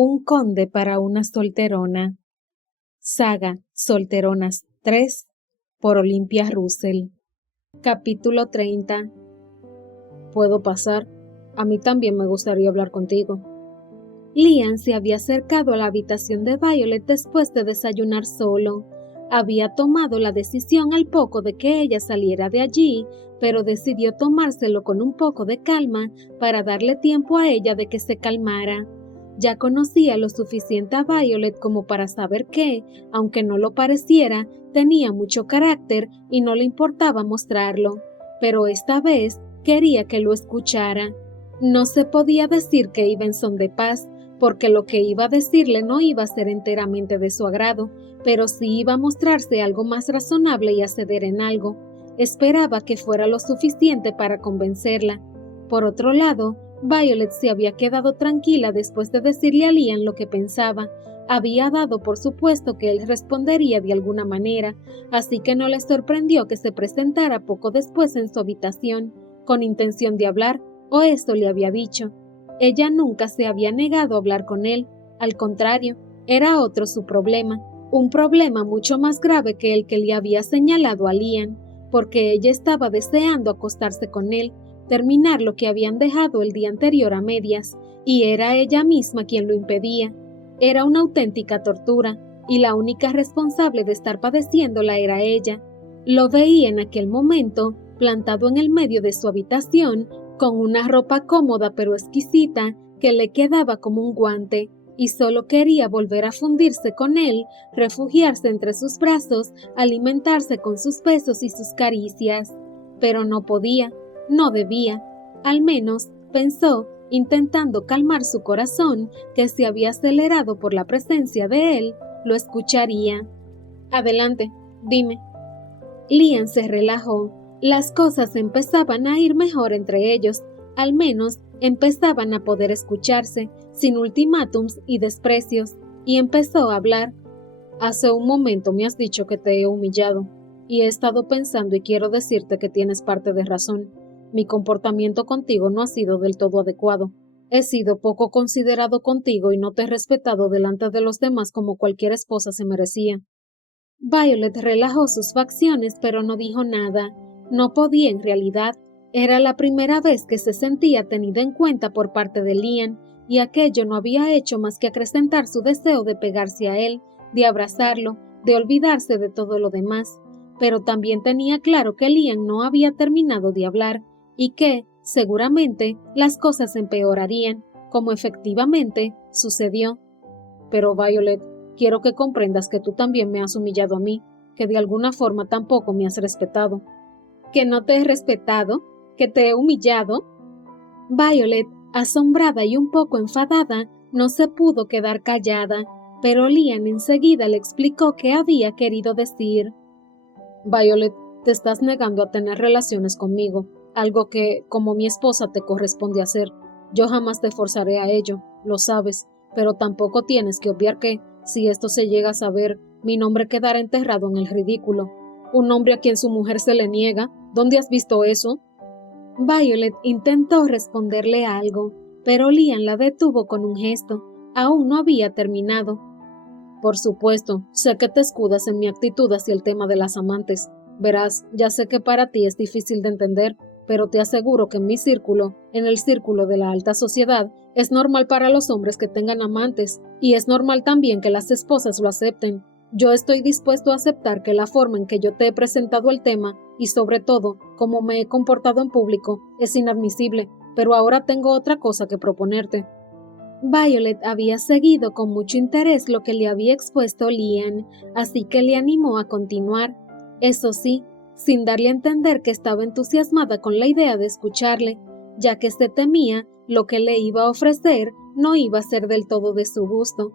Un conde para una solterona. Saga Solteronas 3 por Olympia Russell. Capítulo 30. ¿Puedo pasar? A mí también me gustaría hablar contigo. Liam se había acercado a la habitación de Violet después de desayunar solo. Había tomado la decisión al poco de que ella saliera de allí, pero decidió tomárselo con un poco de calma para darle tiempo a ella de que se calmara. Ya conocía lo suficiente a Violet como para saber que, aunque no lo pareciera, tenía mucho carácter y no le importaba mostrarlo, pero esta vez quería que lo escuchara. No se podía decir que iba en son de paz, porque lo que iba a decirle no iba a ser enteramente de su agrado, pero sí iba a mostrarse algo más razonable y a ceder en algo. Esperaba que fuera lo suficiente para convencerla. Por otro lado, Violet se había quedado tranquila después de decirle a Liam lo que pensaba. Había dado por supuesto que él respondería de alguna manera, así que no le sorprendió que se presentara poco después en su habitación, con intención de hablar, o eso le había dicho. Ella nunca se había negado a hablar con él, al contrario, era otro su problema, un problema mucho más grave que el que le había señalado a Liam, porque ella estaba deseando acostarse con él, terminar lo que habían dejado el día anterior a medias, y era ella misma quien lo impedía. Era una auténtica tortura, y la única responsable de estar padeciéndola era ella. Lo veía en aquel momento, plantado en el medio de su habitación, con una ropa cómoda pero exquisita que le quedaba como un guante, y solo quería volver a fundirse con él, refugiarse entre sus brazos, alimentarse con sus besos y sus caricias. Pero no podía. No debía, al menos, pensó, intentando calmar su corazón, que se había acelerado por la presencia de él, lo escucharía. Adelante, dime. Liam se relajó. Las cosas empezaban a ir mejor entre ellos, al menos empezaban a poder escucharse, sin ultimátums y desprecios, y empezó a hablar. Hace un momento me has dicho que te he humillado, y he estado pensando y quiero decirte que tienes parte de razón. Mi comportamiento contigo no ha sido del todo adecuado. He sido poco considerado contigo y no te he respetado delante de los demás como cualquier esposa se merecía. Violet relajó sus facciones, pero no dijo nada. No podía en realidad. Era la primera vez que se sentía tenida en cuenta por parte de Liam, y aquello no había hecho más que acrecentar su deseo de pegarse a él, de abrazarlo, de olvidarse de todo lo demás. Pero también tenía claro que Liam no había terminado de hablar, y que, seguramente, las cosas empeorarían, como efectivamente sucedió. Pero Violet, quiero que comprendas que tú también me has humillado a mí, que de alguna forma tampoco me has respetado. ¿Que no te he respetado? ¿Que te he humillado? Violet, asombrada y un poco enfadada, no se pudo quedar callada, pero Liam enseguida le explicó qué había querido decir. Violet, te estás negando a tener relaciones conmigo, algo que, como mi esposa, te corresponde hacer. Yo jamás te forzaré a ello, lo sabes, pero tampoco tienes que obviar que, si esto se llega a saber, mi nombre quedará enterrado en el ridículo. Un hombre a quien su mujer se le niega, ¿dónde has visto eso? Violet intentó responderle algo, pero Liam la detuvo con un gesto. Aún no había terminado. Por supuesto, sé que te escudas en mi actitud hacia el tema de las amantes. Verás, ya sé que para ti es difícil de entender, pero te aseguro que en mi círculo, en el círculo de la alta sociedad, es normal para los hombres que tengan amantes, y es normal también que las esposas lo acepten. Yo estoy dispuesto a aceptar que la forma en que yo te he presentado el tema, y sobre todo, cómo me he comportado en público, es inadmisible, pero ahora tengo otra cosa que proponerte. Violet había seguido con mucho interés lo que le había expuesto Liam, así que le animó a continuar. Eso sí, sin darle a entender que estaba entusiasmada con la idea de escucharle, ya que se temía lo que le iba a ofrecer no iba a ser del todo de su gusto.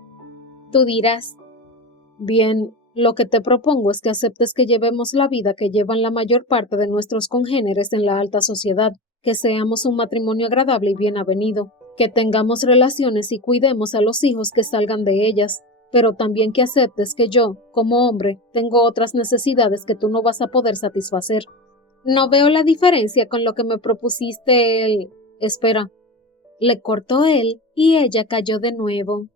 Tú dirás. Bien, lo que te propongo es que aceptes que llevemos la vida que llevan la mayor parte de nuestros congéneres en la alta sociedad, que seamos un matrimonio agradable y bien avenido, que tengamos relaciones y cuidemos a los hijos que salgan de ellas, pero también que aceptes que yo, como hombre, tengo otras necesidades que tú no vas a poder satisfacer. No veo la diferencia con lo que me propusiste el... Espera. Le cortó él y ella cayó de nuevo.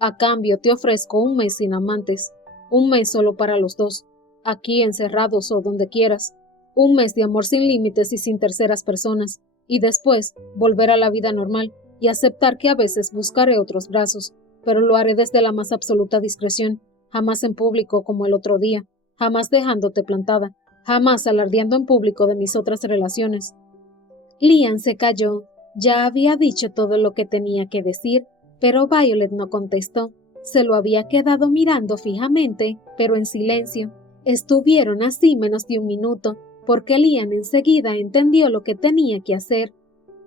A cambio te ofrezco un mes sin amantes, un mes solo para los dos, aquí encerrados o donde quieras, un mes de amor sin límites y sin terceras personas, y después volver a la vida normal y aceptar que a veces buscaré otros brazos, pero lo haré desde la más absoluta discreción, jamás en público como el otro día, jamás dejándote plantada, jamás alardeando en público de mis otras relaciones. Lian se calló. Ya había dicho todo lo que tenía que decir, pero Violet no contestó. Se lo había quedado mirando fijamente, pero en silencio. Estuvieron así menos de un minuto, porque Lian enseguida entendió lo que tenía que hacer.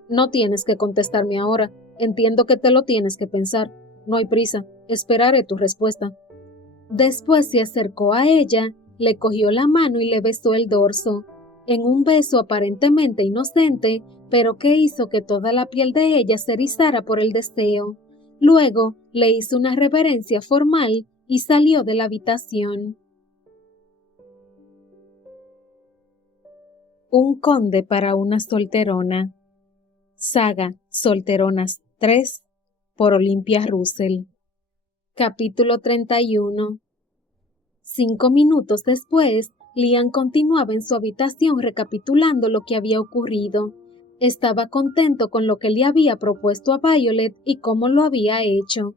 No tienes que contestarme ahora. Entiendo que te lo tienes que pensar. No hay prisa. Esperaré tu respuesta. Después se acercó a ella, le cogió la mano y le besó el dorso. En un beso aparentemente inocente, pero que hizo que toda la piel de ella se erizara por el deseo. Luego le hizo una reverencia formal y salió de la habitación. Un conde para una solterona. Saga Solteronas 3 por Olympia Russell. Capítulo 31. 5 minutos después, Lian continuaba en su habitación recapitulando lo que había ocurrido. Estaba contento con lo que le había propuesto a Violet y cómo lo había hecho.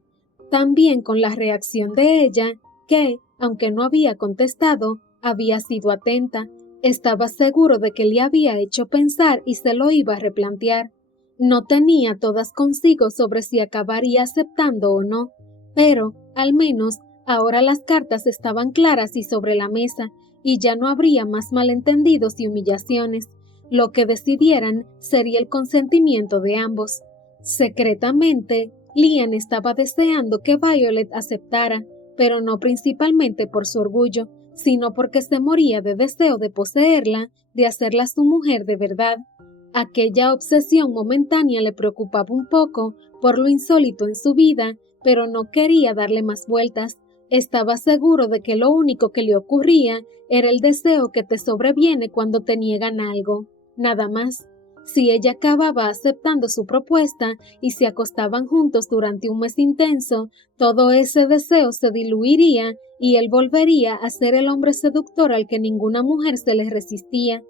También con la reacción de ella, que, aunque no había contestado, había sido atenta. Estaba seguro de que le había hecho pensar y se lo iba a replantear. No tenía todas consigo sobre si acabaría aceptando o no, pero, al menos, ahora las cartas estaban claras y sobre la mesa, y ya no habría más malentendidos y humillaciones. Lo que decidieran sería el consentimiento de ambos. Secretamente, Lian estaba deseando que Violet aceptara, pero no principalmente por su orgullo, sino porque se moría de deseo de poseerla, de hacerla su mujer de verdad. Aquella obsesión momentánea le preocupaba un poco por lo insólito en su vida, pero no quería darle más vueltas. Estaba seguro de que lo único que le ocurría era el deseo que te sobreviene cuando te niegan algo, nada más. Si ella acababa aceptando su propuesta y se acostaban juntos durante un mes intenso, todo ese deseo se diluiría y él volvería a ser el hombre seductor al que ninguna mujer se le resistía.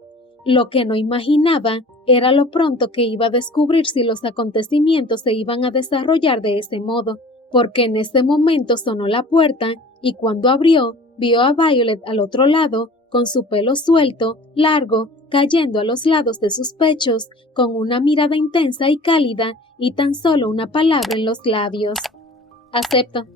Lo que no imaginaba era lo pronto que iba a descubrir si los acontecimientos se iban a desarrollar de ese modo, porque en ese momento sonó la puerta y cuando abrió, vio a Violet al otro lado, con su pelo suelto, largo, cayendo a los lados de sus pechos, con una mirada intensa y cálida y tan solo una palabra en los labios. «Acepto»,